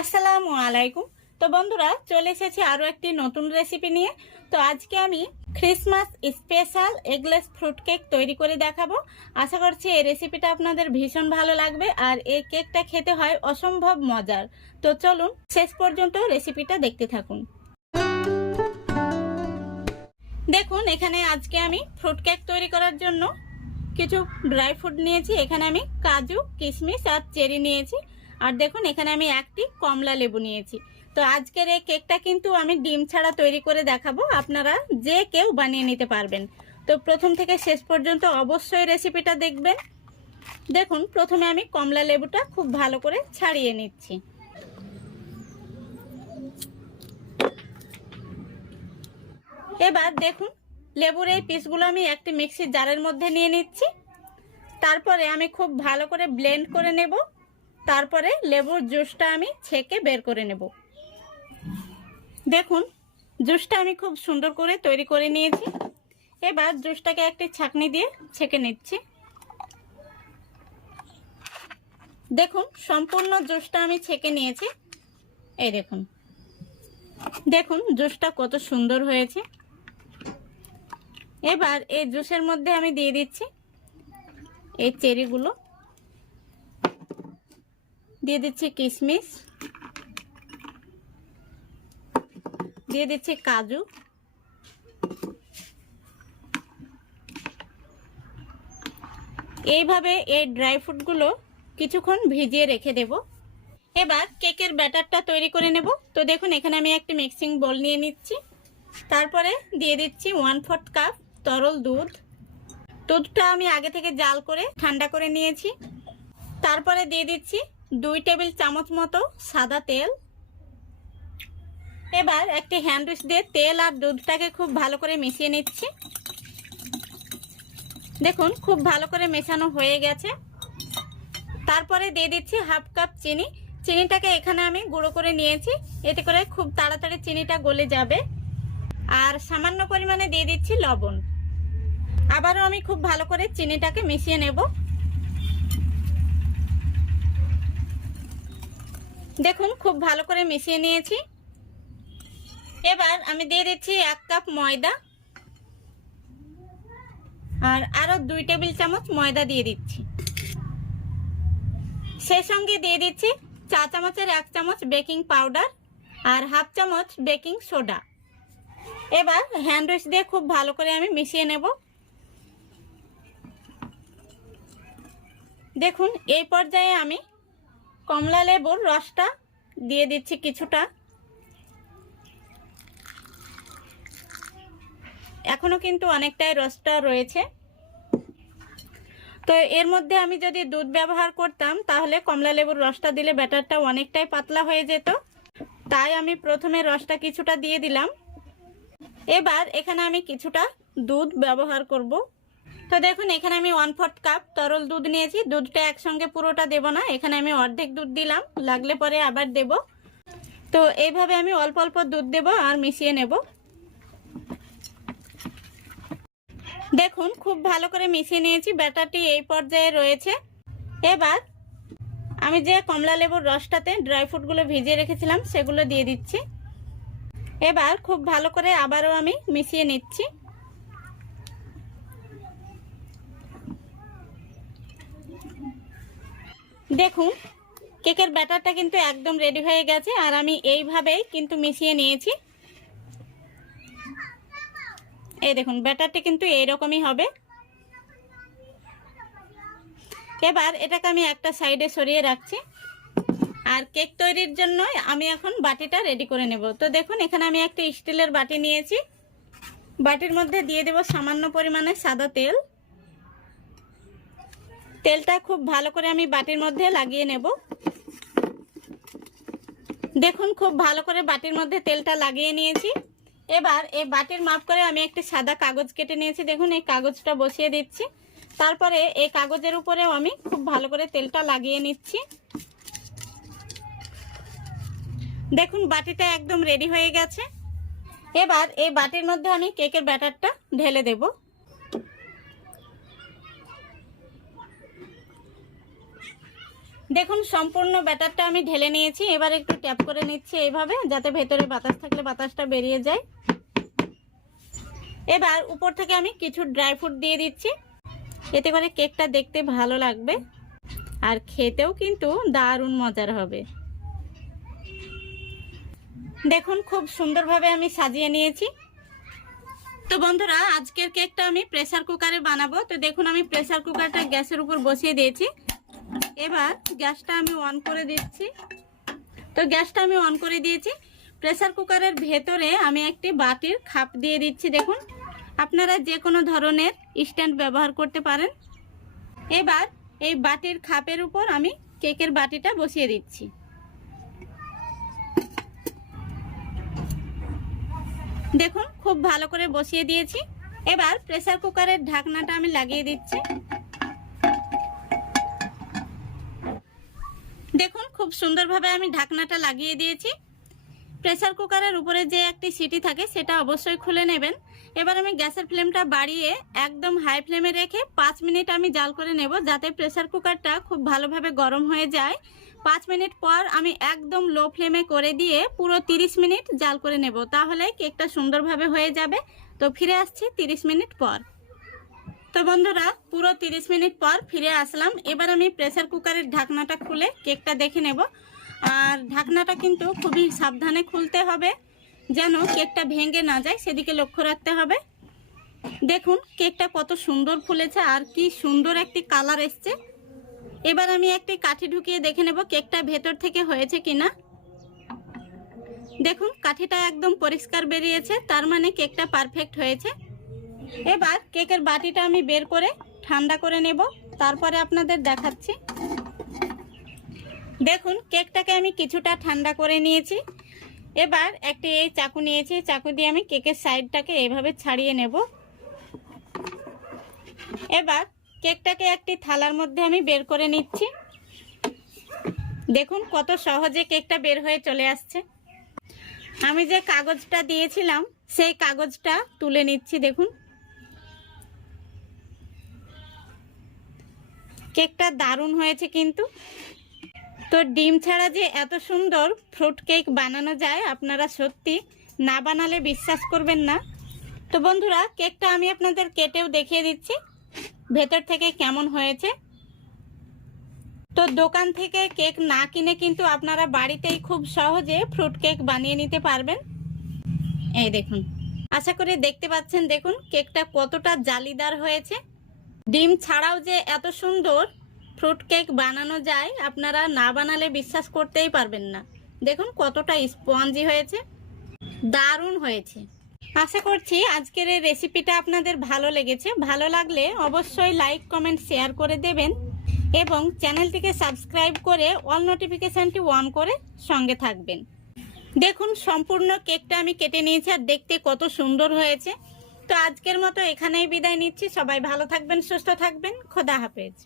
আসসালামু আলাইকুম। তো বন্ধুরা, চলে এসেছি আরও একটি নতুন রেসিপি নিয়ে। তো আজকে আমি Christmas special eggless fruit cake তৈরি করে দেখাবো। আশা করছি এই রেসিপিটা আপনাদের ভীষণ ভালো লাগবে, আর এই কেকটা খেতে হয় অসম্ভব মজার। তো চলুন শেষ পর্যন্ত রেসিপিটা দেখতে থাকুন। দেখুন, এখানে আজকে আমি ফ্রুট কেক তৈরি করার জন্য কিছু ড্রাই ফ্রুট নিয়েছি। এখানে আমি কাজু, কিশমিশ আর চেরি নিয়েছি। আর দেখুন, এখানে আমি একটি কমলা লেবু নিয়েছি। তো আজকের এই কেকটা কিন্তু আমি ডিম ছাড়া তৈরি করে দেখাবো, আপনারা যে কেউ বানিয়ে নিতে পারবেন। তো প্রথম থেকে শেষ পর্যন্ত অবশ্যই রেসিপিটা দেখবেন। দেখুন, প্রথমে আমি কমলা লেবুটা খুব ভালো করে ছাড়িয়ে নিচ্ছি। এবার দেখুন, লেবুর এই পিসগুলো আমি একটি মিক্সির জারের মধ্যে নিয়ে নিচ্ছি। তারপরে আমি খুব ভালো করে ব্লেন্ড করে নেব। তারপরে লেবুর জুসটা আমি ছেঁকে বের করে নেব। দেখুন, জুসটা আমি খুব সুন্দর করে তৈরি করে নিয়েছি। এবার জুসটাকে একটি ছাঁকনি দিয়ে ছেঁকে নিচ্ছি। দেখুন, সম্পূর্ণ জুসটা আমি ছেঁকে নিয়েছি। এই দেখুন, দেখুন জুসটা কত সুন্দর হয়েছে। এবার এই জুসের মধ্যে আমি দিয়ে দিচ্ছি এই চেরিগুলো, দিয়ে দিচ্ছি কিশমিশ, দিয়ে দিচ্ছি কাজু, এইভাবে এই ড্রাই ফ্রুটগুলো কিছুক্ষণ ভিজিয়ে রেখে দেব। এবার কেকের ব্যাটারটা তৈরি করে নেব। তো দেখুন, এখানে আমি একটি মিক্সিং বোল নিয়ে নিচ্ছি। তারপরে দিয়ে দিচ্ছি 1/4 কাপ তরল দুধ। দুধটা আমি আগে থেকে জাল করে ঠান্ডা করে নিয়েছি। তারপরে দিয়ে দিচ্ছি 2 টেবিল চামচ মতো সাদা তেল। এবার একটি হ্যান্ড উইস্ক দিয়ে তেল আর দুধটাকে খুব ভালো করে মিশিয়ে নিচ্ছি। দেখুন, খুব ভালো করে মেশানো হয়ে গেছে। তারপরে দিয়ে দিচ্ছি 1/2 কাপ চিনি। চিনিটাকে এখানে আমি গুঁড়ো করে নিয়েছি, এতে করে খুব তাড়াতাড়ি চিনিটা গলে যাবে। আর সামান্য পরিমাণে দিয়ে দিচ্ছি লবণ। আবারও আমি খুব ভালো করে চিনিটাকে মিশিয়ে নেব। দেখুন, খুব ভালো করে মিশিয়ে নিয়েছি। এবার আমি দিয়ে দিচ্ছি 1 কাপ ময়দা, আর আরো 2 টেবিল চামচ ময়দা দিয়ে দিচ্ছি। সেই সঙ্গে দিয়ে দিচ্ছি 4 চামচের 1 চামচ বেকিং পাউডার আর 1/2 চামচ বেকিং সোডা। এবার হ্যান্ড উইস্ক দিয়ে খুব ভালো করে আমি মিশিয়ে নেব। দেখুন, এই পর্যায়ে আমি কমলা লেবুর রসটা দিয়ে দিচ্ছি কিছুটা। এখনো কিন্তু অনেকটাই রসটা রয়েছে। তো এর মধ্যে আমি যদি দুধ ব্যবহার করতাম, তাহলে কমলা লেবুর রসটা দিলে ব্যাটারটা অনেকটাই পাতলা হয়ে যেত। তাই আমি প্রথমে রসটা কিছুটা দিয়ে দিলাম। এবার এখানে আমি কিছুটা দুধ ব্যবহার করব। তো দেখুন, এখানে আমি 1/4 কাপ তরল দুধ নিয়েছি। দুধটা একসঙ্গে পুরোটা দেব না, এখানে আমি অর্ধেক দুধ দিলাম, লাগলে পরে আবার দেব। তো এইভাবে আমি অল্প অল্প দুধ দেব আর মিশিয়ে নেব। দেখুন, খুব ভালো করে মিশিয়ে নিয়েছি, ব্যাটারটি এই পর্যায়ে রয়েছে। এবার আমি যে কমলা লেবুর রসটাতে ড্রাই ফ্রুটগুলো ভিজিয়ে রেখেছিলাম সেগুলো দিয়ে দিচ্ছি। এবার খুব ভালো করে আবারও আমি মিশিয়ে নিচ্ছি। দেখুন, কেকের ব্যাটারটা কিন্তু একদম রেডি হয়ে গেছে, আর আমি এইভাবেই কিন্তু মিশিয়ে নিয়েছি। এই দেখুন, ব্যাটারটি কিন্তু এইরকমই হবে। এবার এটাকে আমি একটা সাইডে সরিয়ে রাখছি, আর কেক তৈরির জন্য আমি এখন বাটিটা রেডি করে নেব। তো দেখুন, এখানে আমি একটা স্টিলের বাটি নিয়েছি। বাটির মধ্যে দিয়ে দেব সামান্য পরিমাণে সাদা তেল। তেলটা খুব ভালো করে আমি বাটির মধ্যে লাগিয়ে নেব। দেখুন, খুব ভালো করে বাটির মধ্যে তেলটা লাগিয়ে নিয়েছি। এবার এই বাটির মাপ করে আমি একটি সাদা কাগজ কেটে নিয়েছি। দেখুন, এই কাগজটা বসিয়ে দিচ্ছি। তারপরে এই কাগজের উপরেও আমি খুব ভালো করে তেলটা লাগিয়ে নিচ্ছি। দেখুন, বাটিটা একদম রেডি হয়ে গেছে। এবার এই বাটির মধ্যে আমি কেকের ব্যাটারটা ঢেলে দেব। দেখুন সম্পূর্ণ ব্যাটারটা আমি ঢেলে নিয়েছি। এবার একটু ট্যাপ করে নিচ্ছি এইভাবে, যাতে ভেতরে বাতাস থাকলে বাতাসটা বেরিয়ে যায়। এবার উপর থেকে আমি কিছু ড্রাই ফ্রুট দিয়ে দিচ্ছি, এতে করে কেকটা দেখতে ভালো লাগবে আর খেতেও কিন্তু দারুণ মজার হবে। দেখুন খুব সুন্দরভাবে আমি সাজিয়ে নিয়েছি। তো বন্ধুরা, আজকের কেকটা আমি প্রেসার কুকারে বানাবো। তো দেখুন আমি প্রেসার কুকারটা গ্যাসের উপর বসিয়ে দিয়েছি। এবার গ্যাসটা আমি অন করে দিচ্ছি। তো গ্যাসটা আমি অন করে দিয়েছি। প্রেসার কুকারের ভেতরে আমি একটি বাটির খাপ দিয়ে দিচ্ছি। দেখুন আপনারা যে কোনো ধরনের স্ট্যান্ড ব্যবহার করতে পারেন। এবার এই বাটির খাপের উপর আমি কেকের বাটিটা বসিয়ে দিচ্ছি। দেখুন খুব ভালো করে বসিয়ে দিয়েছি। এবার প্রেসার কুকারের ঢাকনাটা আমি লাগিয়ে দিচ্ছি। দেখুন খুব সুন্দরভাবে আমি ঢাকনাটা লাগিয়ে দিয়েছি। প্রেসার কুকারের উপরে যে একটি সিটি থাকে সেটা অবশ্যই খুলে নেবেন। এবার আমি গ্যাসের ফ্লেমটা বাড়িয়ে একদম হাই ফ্লেমে রেখে 5 মিনিট আমি জাল করে নেব, যাতে প্রেসার কুকারটা খুব ভালোভাবে গরম হয়ে যায়। 5 মিনিট পর আমি একদম লো ফ্লেমে করে দিয়ে পুরো 30 মিনিট জাল করে নেব, তাহলে কেকটা সুন্দরভাবে হয়ে যাবে। তো ফিরে আসছি 30 মিনিট পর। তো বন্ধুরা, পুরো 30 মিনিট পর ফিরে আসলাম। এবার আমি প্রেসার কুকারের ঢাকনাটা খুলে কেকটা দেখে নেব। আর ঢাকনাটা কিন্তু খুবই সাবধানে খুলতে হবে, যেন কেকটা ভেঙে না যায়, সেদিকে লক্ষ্য রাখতে হবে। দেখুন কেকটা কত সুন্দর ফুলেছে আর কি সুন্দর একটি কালার এসছে। এবার আমি একটি কাঠি ঢুকিয়ে দেখে নেব কেকটা ভেতর থেকে হয়েছে কিনা। দেখুন কাঠিটা একদম পরিষ্কার বেরিয়েছে, তার মানে কেকটা পারফেক্ট হয়েছে। এবার কেকের বাটিটা আমি বের করে ঠান্ডা করে নেব, তারপরে আপনাদের দেখাচ্ছি। দেখুন কেকটাকে আমি কিছুটা ঠান্ডা করে নিয়েছি। এবার একটি এই চাকু নিয়েছি, চাকু দিয়ে আমি কেকের সাইডটাকে এইভাবে ছাড়িয়ে নেব। এবার কেকটাকে একটি থালার মধ্যে আমি বের করে নিচ্ছি। দেখুন কত সহজে কেকটা বের হয়ে চলে আসছে। আমি যে কাগজটা দিয়েছিলাম সেই কাগজটা তুলে নিচ্ছি। দেখুন কেকটা দারুণ হয়েছে কিন্তু। তো ডিম ছাড়া যে এত সুন্দর ফ্রুট কেক বানানো যায়, আপনারা সত্যি না বানালে বিশ্বাস করবেন না। তো বন্ধুরা, কেকটা আমি আপনাদের কেটেও দেখিয়ে দিচ্ছি ভেতর থেকে কেমন হয়েছে। তো দোকান থেকে কেক না কিনে কিন্তু আপনারা বাড়িতেই খুব সহজে ফ্রুট কেক বানিয়ে নিতে পারবেন। এই দেখুন, আশা করি দেখতে পাচ্ছেন। দেখুন কেকটা কতটা জালিদার হয়েছে। ডিম ছাড়াও যে এত সুন্দর ফ্রুট কেক বানানো যায়, আপনারা না বানালে বিশ্বাস করতেই পারবেন না। দেখুন কতটা স্পঞ্জি হয়েছে, দারুণ হয়েছে। আশা করছি আজকের এই রেসিপিটা আপনাদের ভালো লেগেছে। ভালো লাগলে অবশ্যই লাইক কমেন্ট শেয়ার করে দেবেন এবং চ্যানেলটিকে সাবস্ক্রাইব করে অল নোটিফিকেশানটি অন করে সঙ্গে থাকবেন। দেখুন সম্পূর্ণ কেকটা আমি কেটে নিয়েছি আর দেখতে কত সুন্দর হয়েছে। তো আজকের মতো এখানেই বিদায় নিচ্ছি। সবাই ভালো থাকবেন, সুস্থ থাকবেন। খোদা হাফেজ।